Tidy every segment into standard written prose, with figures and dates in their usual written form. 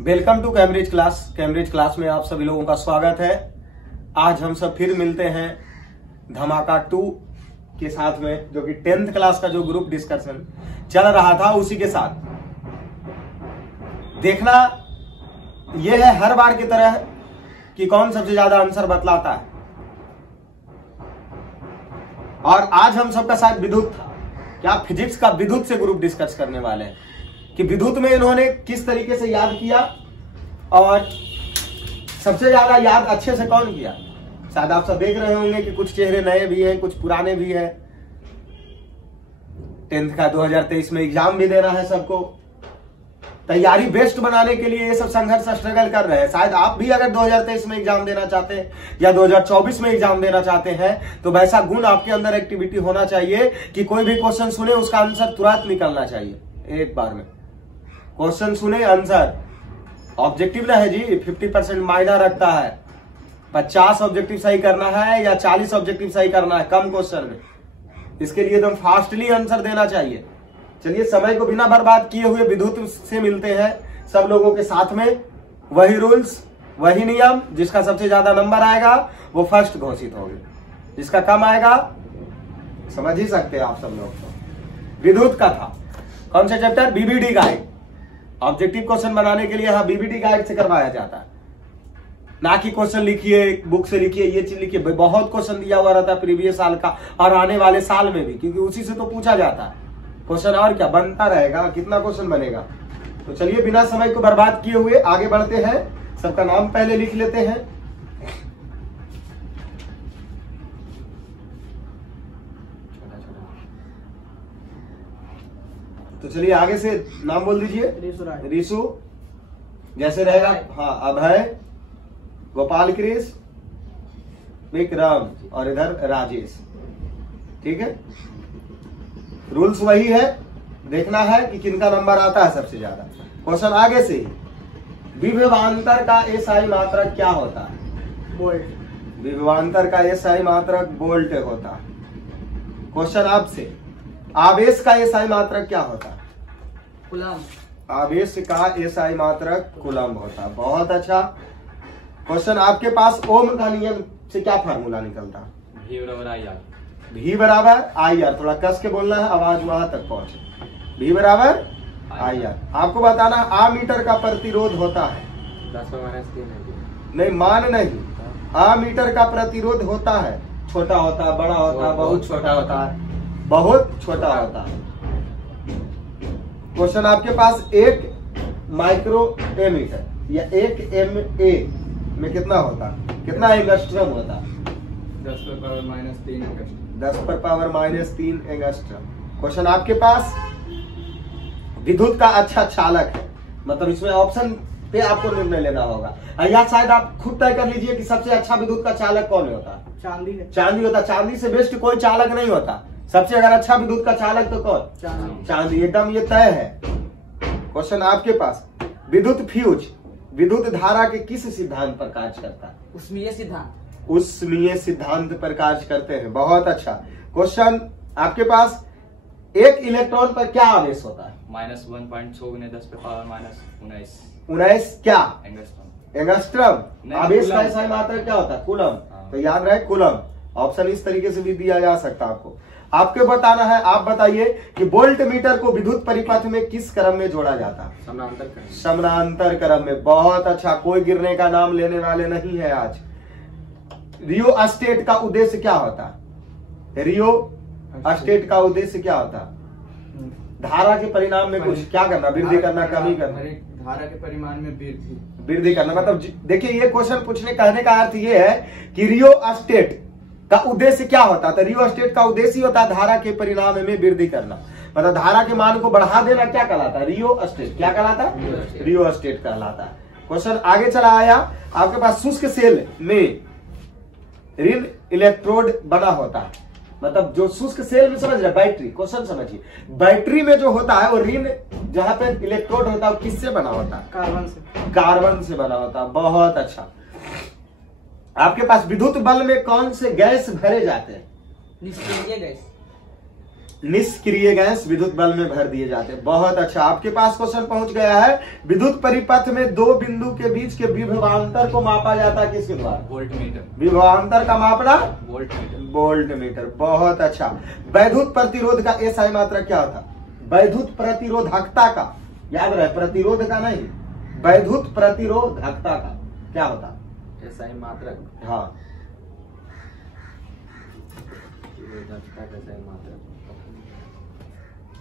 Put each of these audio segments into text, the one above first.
Welcome to Cambridge class. Cambridge class में आप सभी लोगों का स्वागत है। आज हम सब फिर मिलते हैं धमाका 2 के साथ में, जो कि 10th क्लास का जो ग्रुप डिस्कशन चल रहा था उसी के साथ। देखना यह है हर बार की तरह कि कौन सबसे ज्यादा आंसर बतलाता है। और आज हम सबका साथ विद्युत था। क्या फिजिक्स का विद्युत से ग्रुप डिस्कस करने वाले हैं कि विद्युत में इन्होंने किस तरीके से याद किया और सबसे ज्यादा याद अच्छे से कौन किया। शायद आप सब देख रहे होंगे कि कुछ चेहरे नए भी हैं, कुछ पुराने भी हैं। 10th का 2023 में एग्जाम भी देना है सबको। तैयारी बेस्ट बनाने के लिए ये सब संघर्ष स्ट्रगल कर रहे हैं। शायद आप भी अगर 2023 में एग्जाम देना चाहते हैं या 2024 में एग्जाम देना चाहते हैं तो वैसा गुण आपके अंदर एक्टिविटी होना चाहिए कि कोई भी क्वेश्चन सुने उसका आंसर तुरंत निकलना चाहिए एक बार में। क्वेश्चन सुने आंसर ऑब्जेक्टिव ना है जी, 50% मायना रखता है। 50 ऑब्जेक्टिव सही करना है या 40 ऑब्जेक्टिव सही करना है कम क्वेश्चन में, इसके लिए एकदम फास्टली आंसर देना चाहिए। चलिए समय को बिना बर्बाद किए हुए विद्युत से मिलते हैं सब लोगों के साथ में। वही रूल्स वही नियम, जिसका सबसे ज्यादा नंबर आएगा वो फर्स्ट घोषित होंगे, जिसका कम आएगा समझ ही सकते हैं आप सब लोग। विद्युत का था कौन सा chapter? BBD guide. Objective question बनाने के लिए यहाँ बीबीडी गाइड से करवाया जाता है, ना कि क्वेश्चन लिखिए बुक से लिखिए ये चीज लिखिए। बहुत क्वेश्चन दिया हुआ रहता है प्रीवियस साल का और आने वाले साल में भी, क्योंकि उसी से तो पूछा जाता है क्वेश्चन। और क्या बनता रहेगा, कितना क्वेश्चन बनेगा। तो चलिए बिना समय को बर्बाद किए हुए आगे बढ़ते हैं। सबका नाम पहले लिख लेते हैं। तो चलिए आगे से नाम बोल दीजिए। रिशु जैसे रहेगा। हाँ, अभय, गोपाल कृष्ण, विक्रम और इधर राजेश। ठीक है, रूल्स वही है। देखना है कि किनका नंबर आता है सबसे ज्यादा। क्वेश्चन आगे से ही। विभवांतर का एसआई मात्रक क्या होता है? वोल्ट। विभवांतर का एसआई मात्रक वोल्ट होता है। क्वेश्चन आपसे, आवेश का एसआई मात्रक क्या होता है? कूलम्ब। आवेश का एसआई मात्रक कूलम्ब होता है। बहुत अच्छा। क्वेश्चन आपके पास, ओम का नियम से क्या फार्मूला निकलता है? V बराबर आई आर। थोड़ा कस के बोलना है, आवाज वहां तक पहुंचे। V बराबर आई आर। आपको बताना आमीटर का प्रतिरोध होता है 10⁻³ नहीं, मान नहीं। आमीटर का प्रतिरोध होता है, छोटा होता है, बड़ा होता है, बहुत छोटा होता है, बहुत छोटा होता है। क्वेश्चन आपके पास, 1 माइक्रो एमीटर या 1 MA में कितना होता है? कितना एंगस्ट्रम होता है? 10 पर पावर -3 एंगस्ट्रम। 10 पर पावर -3 एंगस्ट्रम। क्वेश्चन आपके पास, विद्युत का अच्छा चालक है। मतलब इसमें ऑप्शन पे आपको निर्णय लेना होगा, या शायद आप खुद तय कर लीजिए कि सबसे अच्छा विद्युत का चालक कौन होता है? चांदी है। चांदी होता। चांदी से बेस्ट कोई चालक नहीं होता। सबसे अगर अच्छा विद्युत का चालक तो कौन? चांदी। एकदम ये तय है। क्वेश्चन आपके पास, विद्युत फ्यूज विद्युत धारा के किस सिद्धांत पर कार्य करता है? उष्मीय सिद्धांत। उष्मीय सिद्धांत पर कार्य करते हैं। बहुत अच्छा। क्वेश्चन आपके पास, एक इलेक्ट्रॉन पर क्या आवेश होता है? -1.6 × 10 पर पावर -19 19 क्या? एंगस्ट्रम। एंगस्ट्रम। आवेश का एसआई मात्रक क्या होता है? कूलम्ब। तो याद रहे कूलम्ब। ऑप्शन इस तरीके से भी दिया जा सकता है आपको। आपके बताना है, आप बताइए कि वोल्ट मीटर को विद्युत परिपथ में किस क्रम में जोड़ा जाता है? समानांतर क्रम। समानांतर क्रम में। बहुत अच्छा। कोई गिरने का नाम लेने वाले नहीं है आज। रियो स्टेट का उद्देश्य क्या होता है? रियो स्टेट का उद्देश्य क्या होता है? धारा के परिणाम में कुछ क्या करना? वृद्धि करना, कमी करना? धारा के परिमाण में वृद्धि करना। मतलब देखिए ये क्वेश्चन पूछने कहने का अर्थ ये है कि रियो स्टेट का उद्देश्य क्या होता है? तो रियो स्टेट का उद्देश्य ही होता है धारा के परिणाम में वृद्धि करना। मतलब धारा के मान को बढ़ा देना क्या कहलाता है? रियो स्टेट। क्या कहलाता है? रियो स्टेट कहलाता है। क्वेश्चन आगे चला आया। आपके पास शुष्क सेल में ऋण इलेक्ट्रोड बना होता है। मतलब जो शुष्क सेल में, समझ रहे, बैटरी। क्वेश्चन समझिए, बैटरी में जो होता है वो ऋण जहां पे इलेक्ट्रोड होता है वो किससे बना होता है? कार्बन से। कार्बन से बना होता है। बहुत अच्छा। आपके पास विद्युत बल्ब में कौन से गैस भरे जाते हैं? निष्क्रिय गैस। निष्क्रिय गैस विद्युत बल्ब में भर दिए जाते हैं। बहुत अच्छा, आपके पास क्वेश्चन पहुंच गया है। विद्युत परिपथ में दो बिंदु के बीच के विभवांतर को मापा जाता है किसके द्वारा? Volt meter. विभवांतर का मापना वोल्ट मीटर। Volt meter. बहुत अच्छा। वैद्युत प्रतिरोध का एसआई मात्रक क्या होता? वैद्युत प्रतिरोधकता का, याद रहे प्रतिरोध का नहीं, वैद्युत प्रतिरोधकता का क्या होता? एसआई मात्रक। हाँ,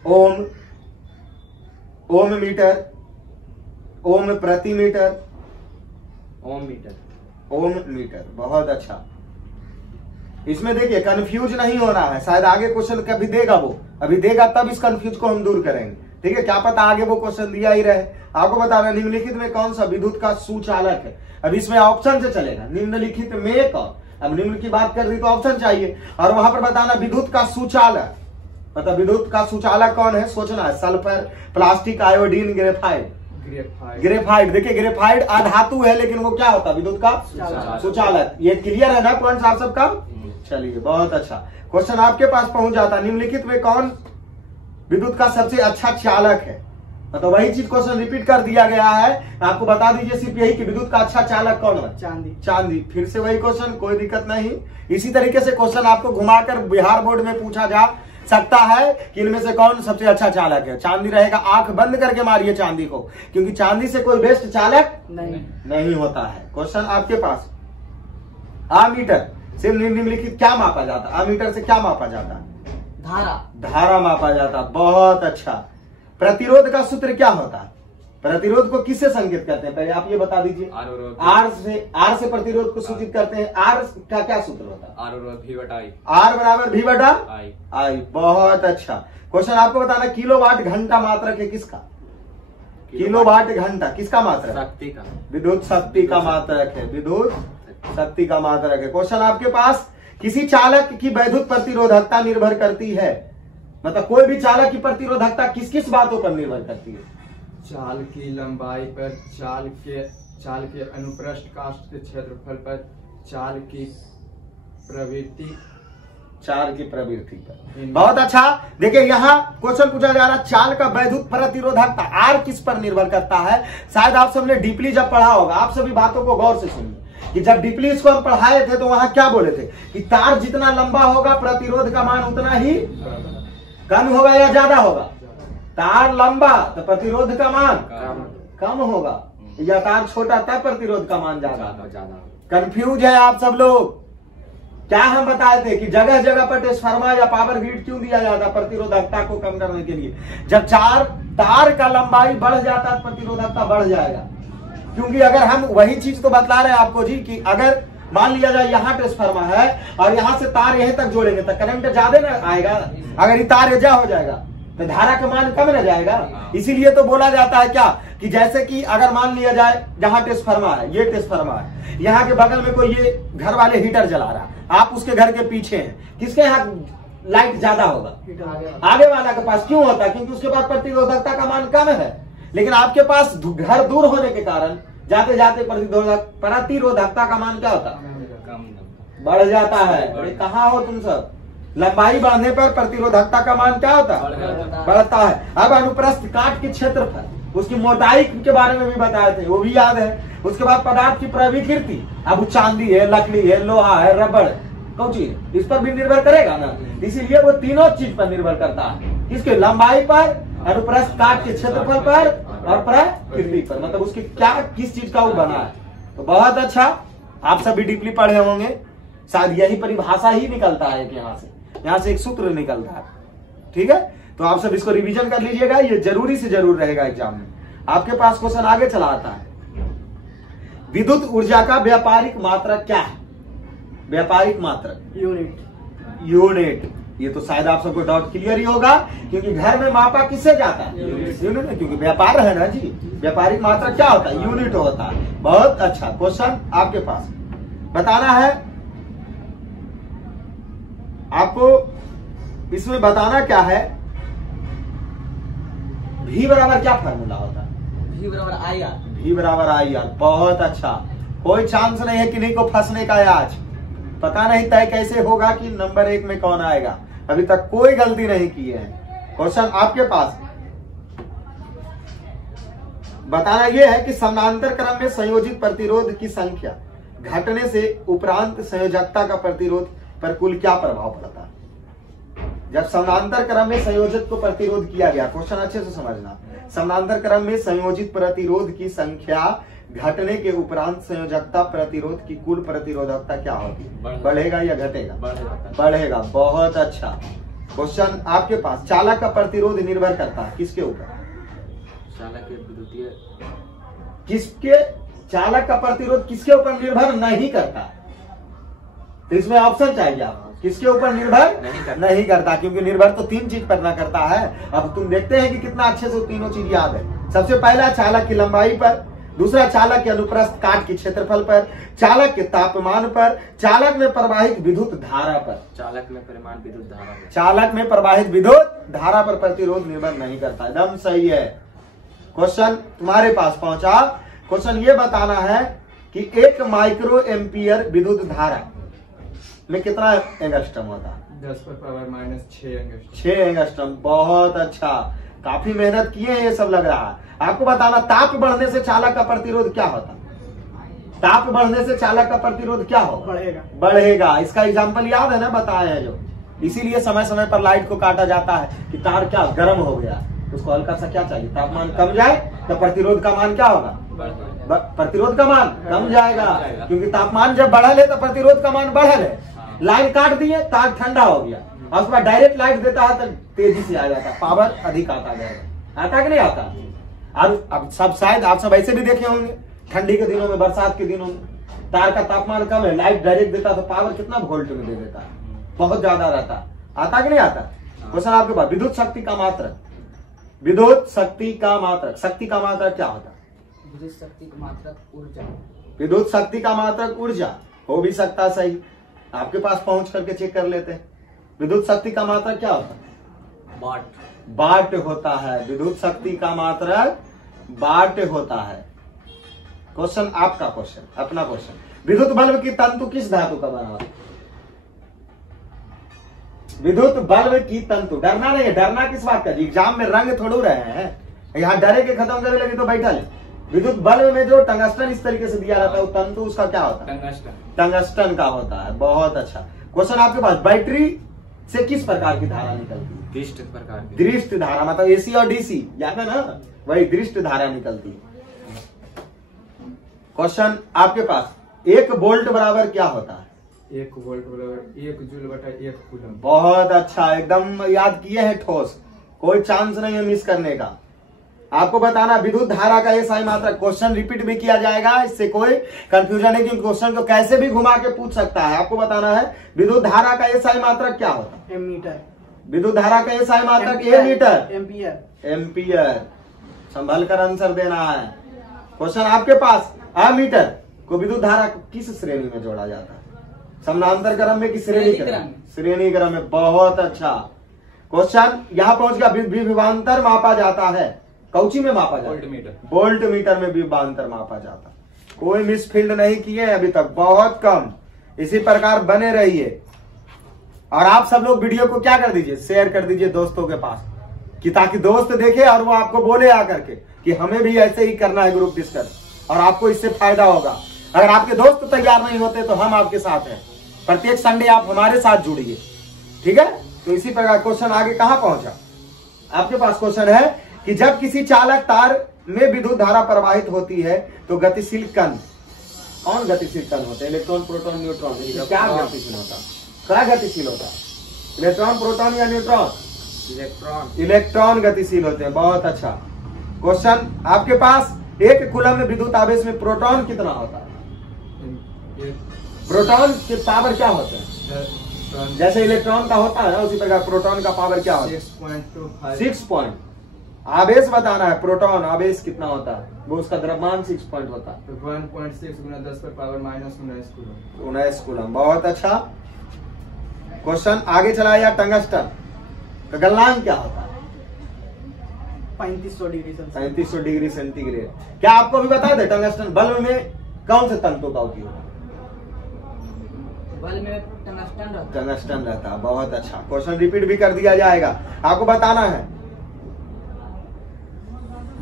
ओम, ओम मीटर, ओम प्रति मीटर, ओम मीटर। ओम मीटर। बहुत अच्छा। इसमें देखिए कंफ्यूज नहीं होना है, शायद आगे क्वेश्चन कभी देगा, वो अभी देगा तब इस कंफ्यूज को हम दूर करेंगे। ठीक है, क्या पता आगे वो क्वेश्चन दिया ही रहे। आपको बताना निम्नलिखित में कौन सा विद्युत का सुचालक है। अब इसमें ऑप्शन से चलेगा, निम्नलिखित में कौन। अब निम्न की बात कर रही तो ऑप्शन चाहिए, और वहां पर बताना विद्युत का सुचालक, मतलब विद्युत का सुचालक कौन है, सोचना है। Sulphur, plastic, iodine, graphite. Graphite, देखिए ग्रेफाइड अधातु है, लेकिन वो क्या होता है? विद्युत का सुचालक। ये क्लियर है ना पॉइंट आप सबका? चलिए, बहुत अच्छा। क्वेश्चन आपके पास पहुंच जाता, निम्नलिखित में कौन विद्युत का सबसे अच्छा चालक है? मतलब वही चीज क्वेश्चन रिपीट कर दिया गया है। आपको बता दीजिए सिर्फ यही कि विद्युत का अच्छा चालक कौन है? चांदी। चांदी। फिर से वही क्वेश्चन, कोई दिक्कत नहीं। इसी तरीके से क्वेश्चन आपको घुमाकर बिहार बोर्ड में पूछा जा सकता है कि इनमें से कौन सबसे अच्छा चालक है। चांदी रहेगा, आंख बंद करके मारिए चांदी को, क्योंकि चांदी से कोई बेस्ट चालक नहीं होता है। क्वेश्चन आपके पास, आमीटर से निम्नलिखित क्या मापा जाता है? आमीटर से क्या मापा जाता है? धारा मापा जाता। बहुत अच्छा। प्रतिरोध का सूत्र क्या होता है? प्रतिरोध को किससे संकेत करते हैं, पहले आप ये बता दीजिए। आर से प्रतिरोध को सूचित करते हैं। आर का क्या सूत्र होता है? आर बराबर भी बटा आई। बहुत अच्छा। क्वेश्चन आपको बताना, किलोवाट घंटा मात्रक है किसका? किलोवाट घंटा किसका मात्रक? शक्ति का। विद्युत शक्ति का मात्रक है। विद्युत शक्ति का मात्रक है। क्वेश्चन आपके पास, किसी चालक की वैद्युत प्रतिरोधकता निर्भर करती है, मतलब कोई भी चालक की प्रतिरोधकता किस किस बातों पर निर्भर करती है? चाल की लंबाई पर, चाल के अनुप्रस्थ काष्ठ के क्षेत्रफल पर, चाल की प्रवृत्ति पर। बहुत अच्छा। देखिए यहाँ क्वेश्चन पूछा जा रहा है, चाल का वैद्युत प्रतिरोधकता आर किस पर निर्भर करता है। शायद आप सबने डीपली जब पढ़ा होगा, आप सभी बातों को गौर से सुनिए कि जब डीपली इसको हम पढ़ाए थे तो वहां क्या बोले थे कि तार जितना लंबा होगा प्रतिरोध का मान उतना ही कम होगा या ज्यादा होगा? तार लंबा तो प्रतिरोध का मान कम होगा, या तार छोटा तब प्रतिरोध का मान ज्यादा। कंफ्यूज है आप सब लोग। क्या हम बताए थे कि जगह जगह पर ट्रांसफार्मर या पावर ग्रिड क्यों दिया जाता? प्रतिरोधकता को कम करने के लिए। जब तार का लंबाई बढ़ जाता है प्रतिरोधकता बढ़ जाएगा, क्योंकि अगर हम वही चीज तो बतला रहे हैं आपको जी कि अगर मान लिया जाए यहाँ ट्रांसफार्मर है और यहाँ से तार यहीं तक जोड़ेंगे तो करंट ज्यादा ना आएगा। अगर ये तार एजा हो जाएगा तो धारा का मान कम न जाएगा। इसीलिए तो बोला जाता है क्या कि जैसे कि अगर मान लिया जाए जहाँ ट्रांसफार्मर है, ये ट्रांसफार्मर है, यहाँ के बगल में कोई ये घर वाले हीटर जला रहा है, आप उसके घर के पीछे हैं, किसके यहाँ लाइट ज्यादा होगा? आगे वाला के पास। क्यों होता है? क्योंकि उसके पास प्रतिरोधकता का मान कम है। लेकिन आपके पास घर दूर होने के कारण जाते जाते प्रतिरोधकता का मान क्या होता है? बढ़ जाता है। अरे कहाँ हो तुम सब? लंबाई बढ़ने पर प्रतिरोधकता का मान क्या होता है? बढ़ता है। अब अनुप्रस्थ काट के क्षेत्रफल, उसकी मोटाई के बारे में भी बताए थे, वो भी याद है। उसके बाद पदार्थ की प्रविकृति, अब चांदी है, लकड़ी है, लोहा है, रबड़, कौन चीज, इस पर भी निर्भर करेगा ना। इसीलिए वो तीनों चीज पर निर्भर करता है। किसके? लंबाई पर, अनुप्रस्थ काट के क्षेत्रफल पर और प्रकृति पर, मतलब उसकी क्या किस चीज का वो बना है। तो बहुत अच्छा, आप सभी डीपली पढ़े होंगे। शायद यही परिभाषा ही निकलता है कि यहाँ से एक सूत्र निकलता है। ठीक है, तो आप सब इसको रिवीजन कर लीजिएगा, ये जरूरी से जरूर रहेगा एग्जाम में। आपके पास क्वेश्चन आगे चला आता है, विद्युत ऊर्जा का व्यापारिक मात्रक क्या है? व्यापारिक मात्रक यूनिट। ये तो शायद आप सबको डाउट क्लियर ही होगा, क्योंकि घर में मापा किससे जाता है? यूनिट, क्योंकि व्यापार है ना जी। व्यापारिक मात्रक क्या होता है? यूनिट होता है। बहुत अच्छा। क्वेश्चन आपके पास बताना है आपको, इसमें बताना क्या है, V बराबर क्या फॉर्मूला होता है? V बराबर आई आर। V बराबर आई आर। बहुत अच्छा। कोई चांस नहीं है किन्हीं को फंसने का। आज पता नहीं तय कैसे होगा कि नंबर 1 में कौन आएगा। अभी तक कोई गलती नहीं की है। क्वेश्चन आपके पास बताना यह है कि समानांतर क्रम में संयोजित प्रतिरोध की संख्या घटने से उपरांत संयोजकता का प्रतिरोध पर कुल क्या प्रभाव पड़ता है। जब समानांतर क्रम में संयोजित को प्रतिरोध किया गया, क्वेश्चन अच्छे से समझना, समानांतर क्रम में संयोजित प्रतिरोध की संख्या घटने के उपरांत संयोजकता प्रतिरोध की कुल प्रतिरोधकता क्या होगी, बढ़ेगा या घटेगा? बढ़ेगा। बहुत अच्छा। क्वेश्चन आपके पास, चालक का प्रतिरोध निर्भर करता है किसके ऊपर? चालक के विद्युतीय किसके, चालक का प्रतिरोध किसके ऊपर निर्भर नहीं करता? तो इसमें ऑप्शन चाहिए आपको, किसके ऊपर निर्भर नहीं करता, क्योंकि निर्भर तो 3 चीज पर ना करता है। अब तुम देखते हैं कि कितना अच्छे से तीनों चीज याद है। सबसे पहला चालक की लंबाई पर, दूसरा चालक के अनुप्रस्थ काट की क्षेत्रफल पर, चालक के तापमान पर, चालक में प्रवाहित विद्युत धारा पर। चालक में परिमाण विद्युत धारा है। चालक में प्रवाहित विद्युत धारा पर प्रतिरोध निर्भर नहीं करता। एकदम सही है। क्वेश्चन तुम्हारे पास पहुंचा। क्वेश्चन ये बताना है कि 1 माइक्रो एम्पियर विद्युत धारा में कितना एंगस्ट्रम होता है? 6 एंगस्ट्रम। बहुत अच्छा, काफी मेहनत किए हैं ये सब लग रहा है। आपको बताना, ताप बढ़ने से चालक का प्रतिरोध क्या होता? ताप बढ़ने से चालक का प्रतिरोध क्या होगा? बढ़ेगा। इसका एग्जाम्पल याद है ना, बताए हैं जो। इसीलिए समय समय पर लाइट को काटा जाता है कि तार क्या गर्म हो गया, उसको हल्का सा क्या चाहिए, तापमान कम जाए तो प्रतिरोध का मान क्या होगा? प्रतिरोध का मान कम जाएगा, क्योंकि तापमान जब बढ़ल है तो प्रतिरोध का मान बढ़ल है। लाइन काट दिए, तार ठंडा हो गया, और उसके बाद डायरेक्ट लाइट देता है तो तेजी से आ जाता है, पावर अधिक आता जाएगा। आता कि नहीं आता? अब सब शायद आप सब ऐसे भी देखे होंगे, ठंडी के दिनों में, बरसात के दिनों में तार का तापमान कम है, लाइट डायरेक्ट देता तो पावर कितना वोल्ट में दे देता है, बहुत ज्यादा रहता। आता कि नहीं आता? क्वेश्चन आपके पास, विद्युत शक्ति का मात्रक। विद्युत शक्ति का मात्रक, शक्ति का मात्रक क्या होता है? विद्युत शक्ति का मात्रक ऊर्जा। विद्युत शक्ति का मात्रक ऊर्जा हो भी सकता, सही। आपके पास पहुंच करके चेक कर लेते हैं। विद्युत शक्ति का मात्रक क्या होता है? वाट होता है। विद्युत शक्ति का मात्रक वाट होता है। क्वेश्चन आपका, क्वेश्चन अपना क्वेश्चन, विद्युत बल्ब की तंतु किस धातु का बना होता है? विद्युत बल्ब की तंतु, डरना नहीं है, डरना किस बात का? एग्जाम में रंग थोड़ू रहे हैं, यहाँ डरे के खत्म करने लगे तो बैठा ले। विद्युत बल्ब में जो टंगस्टन इस तरीके से दिया रहता है, वो तंतु उसका क्या होता है? टंगस्टन का होता है। बहुत अच्छा। क्वेश्चन आपके पास, बैटरी से किस प्रकार की धारा निकलती है? दृष्ट प्रकार की। दृष्ट धारा, मतलब एसी और डीसी, याद है ना, वही दृष्ट धारा निकलती है। क्वेश्चन आपके पास, 1 वोल्ट बराबर क्या होता है? 1 वोल्ट बराबर 1 जूल बटा 1 कूलम। बहुत अच्छा, एकदम याद किए हैं ठोस, कोई चांस नहीं है मिस करने का। आपको बताना, विद्युत धारा का एसआई मात्रक। क्वेश्चन रिपीट भी किया जाएगा, इससे कोई कंफ्यूजन नहीं, क्योंकि क्वेश्चन को कैसे भी घुमा के पूछ सकता है। आपको बताना है, विद्युत धारा का एसआई मात्रक क्या होता है? एमीटर। विद्युत धारा का एसआई मात्रक एमीटर। एम्पियर। संभल कर आंसर देना है। क्वेश्चन आपके पास, अमीटर को विद्युत धारा किस श्रेणी में जोड़ा जाता है? समानांतर क्रम में कि श्रेणी क्रम? श्रेणी क्रम में। बहुत अच्छा। क्वेश्चन यहाँ पहुंच गया, विभवांतर मापा जाता है, कौची में मापा जाता है? वोल्ट मीटर में विभवांतर मापा जाता। कोई मिसफील्ड नहीं किए अभी तक, बहुत कम। इसी प्रकार बने रहिए, और आप सब लोग वीडियो को क्या कर दीजिए, शेयर कर दीजिए दोस्तों के पास, कि ताकि दोस्त देखे और वो आपको बोले आकर के कि हमें भी ऐसे ही करना है ग्रुप डिस्कस, और आपको इससे फायदा होगा। अगर आपके दोस्त तैयार नहीं होते तो हम आपके साथ हैं, प्रत्येक संडे आप हमारे साथ जुड़िए, ठीक है। तो इसी प्रकार क्वेश्चन आगे कहां पहुंचा? आपके पास क्वेश्चन है कि जब किसी चालक तार में विद्युत धारा प्रवाहित होती है तो गतिशील कण, कौन गतिशील कण होते हैं? Electron, proton, neutron. क्या गतिशील होता है? क्या गतिशील होता है? इलेक्ट्रॉन, प्रोटॉन या न्यूट्रॉन? इलेक्ट्रॉन गतिशील होते हैं। बहुत अच्छा। क्वेश्चन आपके पास, 1 कूलम में विद्युत आवेश में प्रोटॉन कितना होता है? प्रोटॉन के पावर क्या होते हैं? जैसे इलेक्ट्रॉन का होता है ना, उसी प्रकार प्रोटॉन का पावर क्या होता है? 6 पॉइंट। आवेश बताना है, प्रोटॉन आवेश कितना होता है, वो उसका द्रव्यमान 6 पॉइंट होता है, 1.6 गुना 10 पर पावर -19 कूलम। 19 कूलम। बहुत अच्छा। क्वेश्चन आगे चला या, टंगस्टन का गलनांक क्या होता है? 3500 डिग्री सेंटीग्रेड। क्या आपको भी बता दे, टंगस्टन बल्ब में कौन से तंतु का उपयोग? बल्ब में टंगस्टन रहता है। टंगस्टन रहता है। बहुत अच्छा, क्वेश्चन रिपीट भी कर दिया जाएगा। आपको बताना है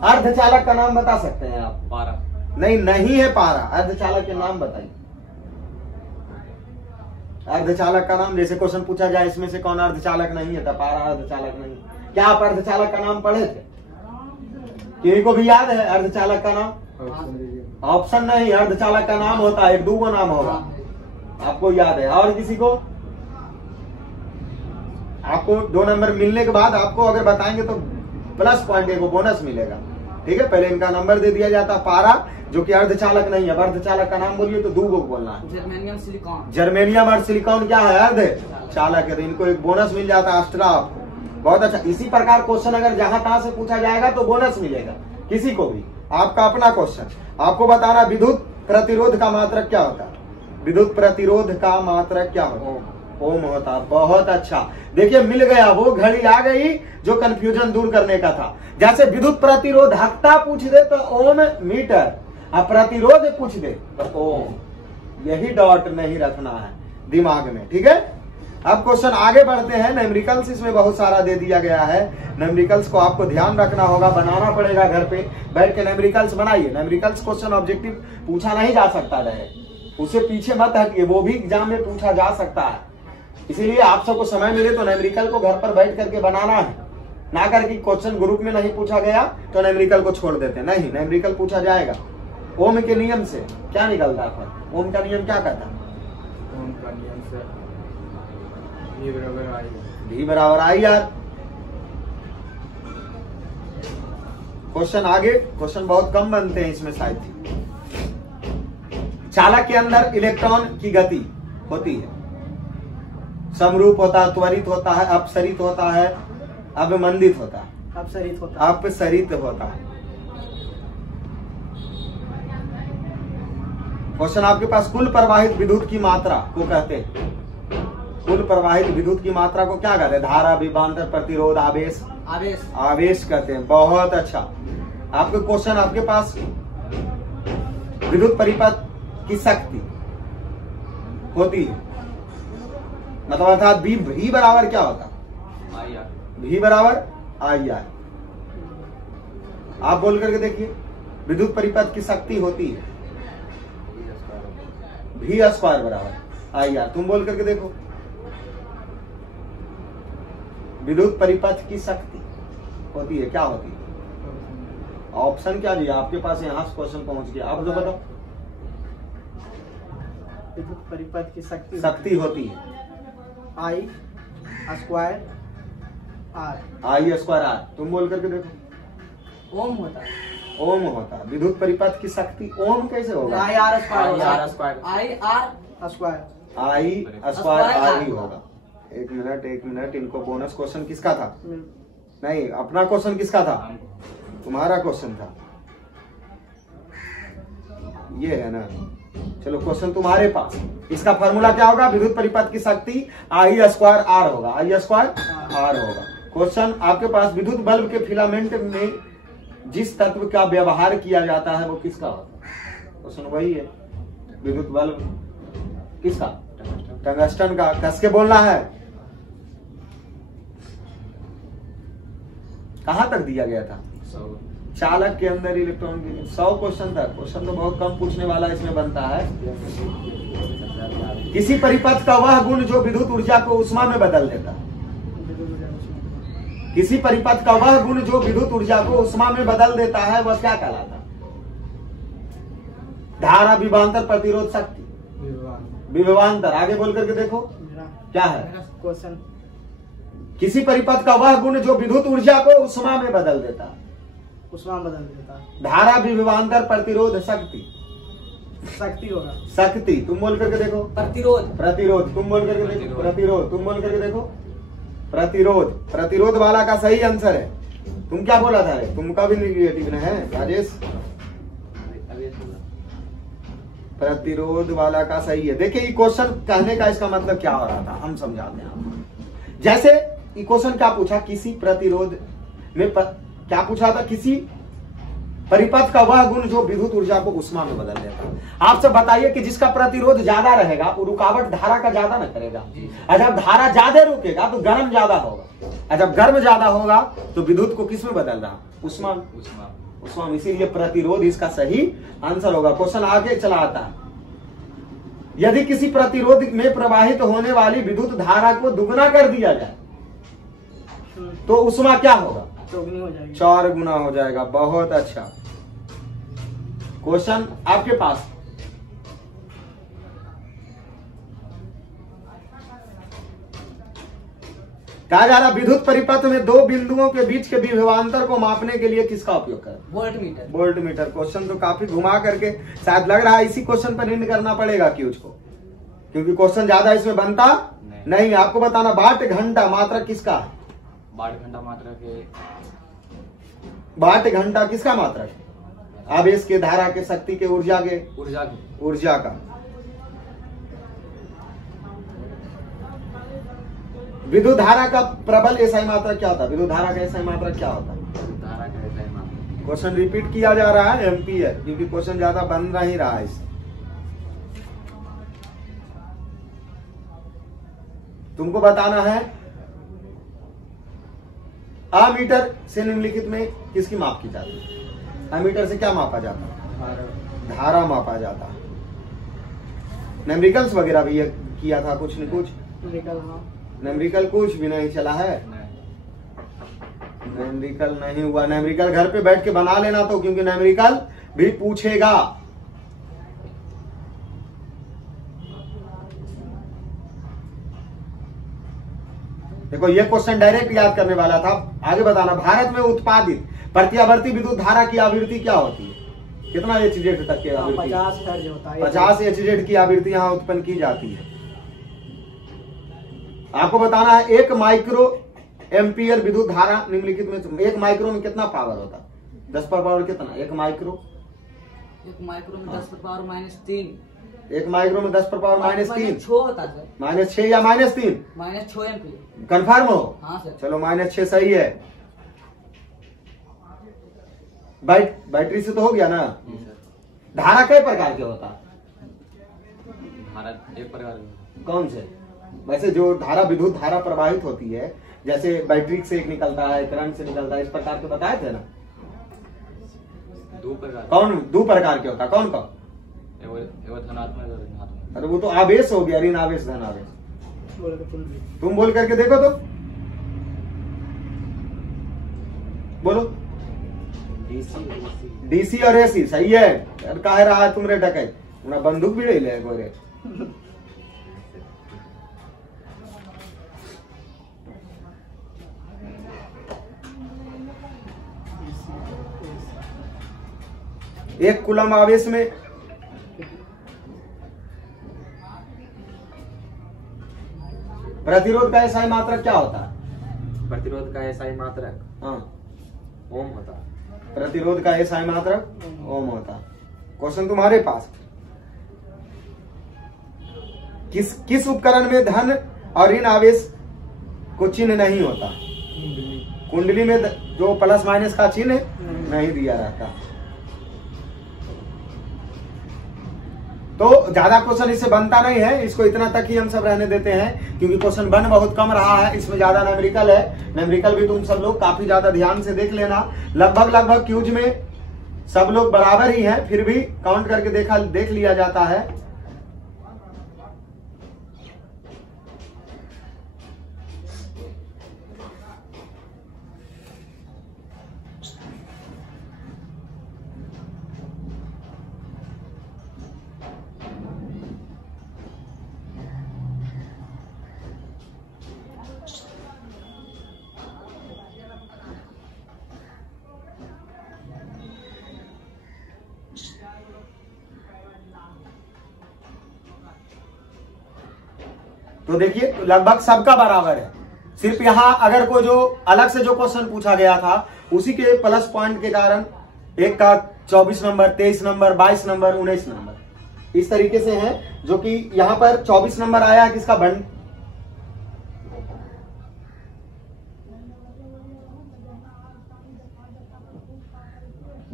अर्धचालक का नाम बता सकते हैं आप? पारा। नहीं है पारा। अर्धचालक के नाम बताइए। अर्धचालक का नाम, जैसे क्वेश्चन पूछा जाए इसमें से कौन अर्धचालक नहीं है, तो पारा अर्धचालक नहीं। क्या आप अर्धचालक का नाम पढ़े थे? किसी को भी याद है अर्धचालक का नाम? ऑप्शन नहीं, अर्धचालक का नाम होता है, एक दो नाम होगा, आपको याद है? और किसी को? आपको 2 नंबर मिलने के बाद आपको अगर बताएंगे तो प्लस पॉइंट एक बोनस मिलेगा। ठीक है, पहले इनका नंबर दे दिया जाता। पारा जो कि अर्धचालक नहीं है। अब अर्धचालक का नाम बोलिए तो 2 बोलना है। Germanium silicon. जर्मेनियम और सिलिकॉन क्या है? अर्धचालक है, तो इनको एक बोनस मिल जाता है एक्स्ट्रा आपको। बहुत अच्छा। इसी प्रकार क्वेश्चन अगर जहां तहां से पूछा जाएगा तो बोनस मिलेगा किसी को भी। आपका अपना क्वेश्चन, आपको बताना विद्युत प्रतिरोध का मात्रक क्या होता है? विद्युत प्रतिरोध का मात्रक क्या होता है? ओम होता है। बहुत अच्छा, देखिए मिल गया, वो घड़ी आ गई जो कंफ्यूजन दूर करने का था। जैसे विद्युत प्रतिरोधकता पूछ दे तो ओम मीटर, अब प्रतिरोध पूछ दे तो ओम। यही डॉट नहीं रखना है दिमाग में। ठीक है, अब क्वेश्चन आगे बढ़ते हैं। न्यूमेरिकल्स इसमें बहुत सारा दे दिया गया है। न्यूमेरिकल्स को आपको ध्यान रखना होगा, बनाना पड़ेगा घर पे बैठ के। न्यूमेरिकल्स बनाइए। न्यूमेरिकल्स क्वेश्चन ऑब्जेक्टिव पूछा नहीं जा सकता डायरेक्ट, उससे पीछे मत हटिए, वो भी एग्जाम में पूछा जा सकता है। इसीलिए आप सबको समय मिले तो न्यूमेरिकल को घर पर बैठ करके बनाना है, ना करके क्वेश्चन ग्रुप में नहीं पूछा गया तो न्यूमेरिकल को छोड़ देते। नहीं, न्यूमेरिकल पूछा जाएगा। ओम के नियम से क्या निकलता है? ओम का नियम क्या कहता है? ओम का नियम से V बराबर I। V बराबर I यार। क्वेश्चन आगे, क्वेश्चन बहुत कम बनते हैं इसमें शायद। चालक के अंदर इलेक्ट्रॉन की गति होती है, समरूप होता है, त्वरित होता है, अपसरित होता है, अवमंदित होता है। अपसरित होता है। अपसरित होता है। क्वेश्चन आपके पास, कुल प्रवाहित विद्युत की मात्रा को कहते हैं। कुल प्रवाहित विद्युत की मात्रा को क्या कहते हैं? धारा, विभवांतर, प्रतिरोध, आवेश। आवेश कहते हैं। बहुत अच्छा। आपके क्वेश्चन आपके पास, विद्युत परिपथ की शक्ति होती है, मतलब अर्थात V बराबर क्या होता है? V बराबर IR। आप बोल करके देखिए, विद्युत परिपथ की शक्ति होती है V² बराबर IR। तुम बोल करके देखो, विद्युत परिपथ की शक्ति होती है, क्या होती है? ऑप्शन क्या दिया आपके पास? यहां से क्वेश्चन पहुंच गया, आप जो बताओ। विद्युत परिपथ की शक्ति होती है I² I²R। तुम बोल करके देखो। ओम होता है। ओम होता है। विद्युत परिपथ की शक्ति ओम कैसे होगा? IR² I² होगा। एक मिनट, इनको बोनस क्वेश्चन किसका था? नहीं, अपना क्वेश्चन किसका था? तुम्हारा क्वेश्चन था, ये है ना। चलो क्वेश्चन तुम्हारे पास, इसका फॉर्मूला क्या होगा? विद्युत परिपथ की शक्ति I² होगा। I² होगा। क्वेश्चन आपके पास, विद्युत बल्ब के फिलामेंट में जिस तत्व का व्यवहार किया जाता है वो किसका होता है? क्वेश्चन वही है, विद्युत बल्ब किसका? टंगस्टन का। कस के बोलना है। कहां तक दिया गया था? चालक के अंदर इलेक्ट्रॉन की 100 क्वेश्चन तक। क्वेश्चन तो बहुत कम पूछने वाला इसमें बनता है। किसी परिपथ का वह गुण जो विद्युत ऊर्जा को उष्मा में बदल देता है। किसी परिपथ का वह गुण जो विद्युत ऊर्जा को उष्मा में बदल देता है, वह क्या कहलाता है? धारा, विभवांतर, प्रतिरोध, शक्ति। विभवांतर। आगे बोल करके देखो क्या है क्वेश्चन। किसी परिपथ का वह गुण जो विद्युत ऊर्जा को उष्मा में बदल देता है। उष्मा बदल देता है। धारा, विभवांतर, प्रतिरोध, शक्ति। शक्ति होगा। शक्ति। तुम बोल करके देखो। प्रतिरोध। तुम बोल करके देखो। प्रतिरोध। तुम बोल करके देखो। प्रतिरोध। प्रतिरोध वाला का सही आंसर है। तुम क्या बोला था? तुमका भी निगेटिव है राजेश। प्रतिरोध वाला का सही है। देखिए ये क्वेश्चन कहने का इसका मतलब क्या हो रहा था, हम समझाते हैं आपको। जैसे ये क्वेश्चन क्या पूछा? किसी प्रतिरोध में क्या पूछा था? किसी परिपथ का वह गुण जो विद्युत ऊर्जा को उष्मा में बदल देता है। आप सब बताइए कि जिसका प्रतिरोध ज्यादा रहेगा वो रुकावट धारा का ज्यादा न करेगा, और जब धारा ज्यादा रुकेगा तो गर्म ज्यादा होगा, और जब गर्म ज्यादा होगा तो विद्युत को किस में बदल रहा, उष्मा में। उष्मा में, इसीलिए प्रतिरोध इसका सही आंसर होगा। क्वेश्चन आगे चला आता है, यदि किसी प्रतिरोध में प्रवाहित होने वाली विद्युत धारा को दुगना कर दिया जाए तो उष्मा क्या होगा, चौगुनी हो जाएगी। 4 गुना हो जाएगा। बहुत अच्छा क्वेश्चन आपके पास। कहा जा रहा विद्युत परिपथ में दो बिंदुओं के बीच के विभवांतर को मापने के लिए किसका उपयोग करें, volt meter. Volt meter. Question तो काफी घुमा करके शायद लग रहा है इसी क्वेश्चन पर हिंट करना पड़ेगा क्यूज को, क्योंकि क्वेश्चन ज्यादा इसमें बनता नहीं। आपको बताना वाट घंटा मात्रक किसका है, वाट घंटा मात्रा के वाट घंटा किसका मात्रक है, आवेश के, धारा के, शक्ति के, ऊर्जा के, ऊर्जा का। विद्युत धारा का प्रबल एसआई मात्रक क्या होता है, विद्युत धारा का एसआई मात्रक क्या होता है। धारा का एसआई मात्रक क्वेश्चन रिपीट किया जा रहा है एम्पीयर, क्योंकि क्वेश्चन ज्यादा बन नहीं रहा है इससे। तुमको बताना है अमीटर से निम्नलिखित में किसकी माप की जाती है। अमीटर से क्या मापा जाता है, धारा मापा जाता है। न्यूमेरिकल्स वगैरह भी ये किया था कुछ न कुछ, न्यूमेरिकल कुछ भी नहीं चला है, न्यूमेरिकल नहीं हुआ। न्यूमेरिकल घर पे बैठ के बना लेना तो, क्योंकि न्यूमेरिकल भी पूछेगा। देखो ये क्वेश्चन डायरेक्ट याद करने वाला था। आगे बताना, भारत में उत्पादित प्रत्यावर्ती विद्युत धारा की आवृत्ति क्या होती है, कितना एचजेड तक की आवृत्ति, 50 हर्ट्ज होता है। 50 एचजेड की आवृत्ति यहाँ उत्पन्न की जाती है। आपको बताना है 1 माइक्रो एम्पियर विद्युत धारा निम्नलिखित में, 1 माइक्रो में कितना पावर होता है, 10 पर पावर कितना, 1 माइक्रो, 1 माइक्रो में 10 पर पावर -3, 1 माइक्रो में 10 पर पावर -3, -6 होता है सर, -6 या -3, -6 एम्पीयर। कंफर्म हो, हाँ सर। चलो -6 सही है। बैटरी से तो हो गया ना। धारा कई प्रकार के होता है, धारा एक प्रकार की। कौन से, वैसे जो धारा विद्युत धारा प्रवाहित होती है, जैसे बैटरी से एक निकलता है, करंट से निकलता है, इस प्रकार के बताए थे ना। 2 प्रकार। कौन 2 प्रकार के होता, कौन कौन, एवं धनात्मक और ऋणात्मक। अरे वो तो आवेश हो गया, ऋण आवेश धन आवेश। तुम बोल करके देखो तो, बोलो। डीसी और एसी सही है। कह रहा है तुम रे डकैत, तुमने बंदूक भी ले ले गोरे। एक कूलम आवेश में प्रतिरोध का एसआई मात्रक क्या होता है, प्रतिरोध का एसआई मात्रक हाँ, ओम होता है। प्रतिरोध का एसआई मात्रक ओम होता है। क्वेश्चन तुम्हारे पास, किस उपकरण में धन और ऋण आवेश को चिन्ह नहीं होता, कुंडली में जो प्लस माइनस का चिन्ह नहीं दिया रहता। तो ज्यादा क्वेश्चन इससे बनता नहीं है, इसको इतना तक ही हम सब रहने देते हैं, क्योंकि क्वेश्चन बन बहुत कम रहा है, इसमें ज्यादा न्यूमेरिकल है। न्यूमेरिकल भी तुम सब लोग काफी ज्यादा ध्यान से देख लेना। लगभग क्यूज में सब लोग बराबर ही हैं, फिर भी काउंट करके देख लिया जाता है। तो देखिए लगभग सबका बराबर है, सिर्फ यहां अगर कोई जो अलग से जो क्वेश्चन पूछा गया था उसी के प्लस पॉइंट के कारण एक का 24 नंबर, 23 नंबर, 22 नंबर, 19 नंबर इस तरीके से है, जो कि यहां पर 24 नंबर आया है किसका,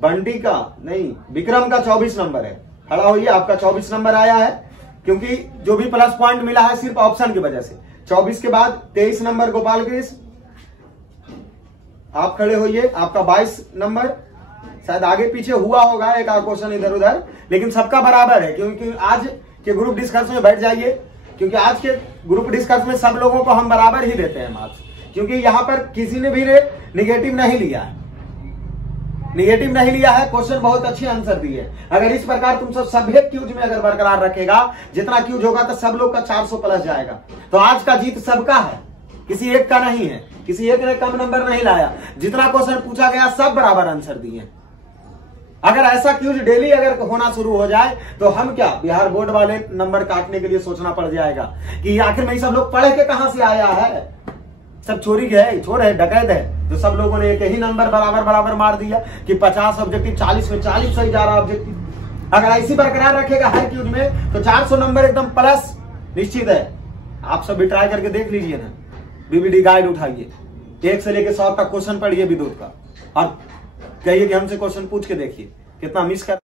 बंटी का नहीं, विक्रम का 24 नंबर है। खड़ा होइए, आपका 24 नंबर आया है, क्योंकि जो भी प्लस पॉइंट मिला है सिर्फ ऑप्शन की वजह से। 24 के बाद 23 नंबर गोपाल कृष्ण, आप खड़े होइए, आपका 22 नंबर। शायद आगे पीछे हुआ होगा एक आध क्वेश्चन इधर उधर, लेकिन सबका बराबर है, क्योंकि आज के ग्रुप डिस्कस में बैठ जाइए, क्योंकि आज के ग्रुप डिस्कस में सब लोगों को हम बराबर ही देते हैं मार्क्स, क्योंकि यहां पर किसी ने भी निगेटिव नहीं लिया है, निगेटिव नहीं लिया है। क्वेश्चन बहुत अच्छे आंसर दिए। अगर इस प्रकार तुम सब सभी क्यूज में अगर बरकरार रखेगा, जितना क्यूज होगा तो सब लोग का 400 प्लस जाएगा। तो आज का जीत सबका है, किसी एक का नहीं है, किसी एक ने कम नंबर नहीं लाया। जितना क्वेश्चन पूछा गया सब बराबर आंसर दिए। अगर ऐसा क्यूज डेली अगर होना शुरू हो जाए तो हम क्या बिहार बोर्ड वाले नंबर काटने के लिए सोचना पड़ जाएगा कि आखिर में सब लोग पढ़ के कहां से आया है। सब चोरी के है, चोर है, डकैत है, तो सब लोगों ने एक ही नंबर बराबर बराबर मार दिया कि 50 ऑब्जेक्टिव 40 में 40 सही जा रहा ऑब्जेक्टिव। अगर ऐसी बरकरार रखेगा हर क्यूज में तो 400 नंबर एकदम प्लस निश्चित है। आप सब भी ट्राई करके देख लीजिए ना, बीबीडी गाइड उठाइए, 1 से लेकर 100 तक क्वेश्चन पढ़िए विद्युत का, और कहिए कि हमसे क्वेश्चन पूछ के देखिए कितना मिस कर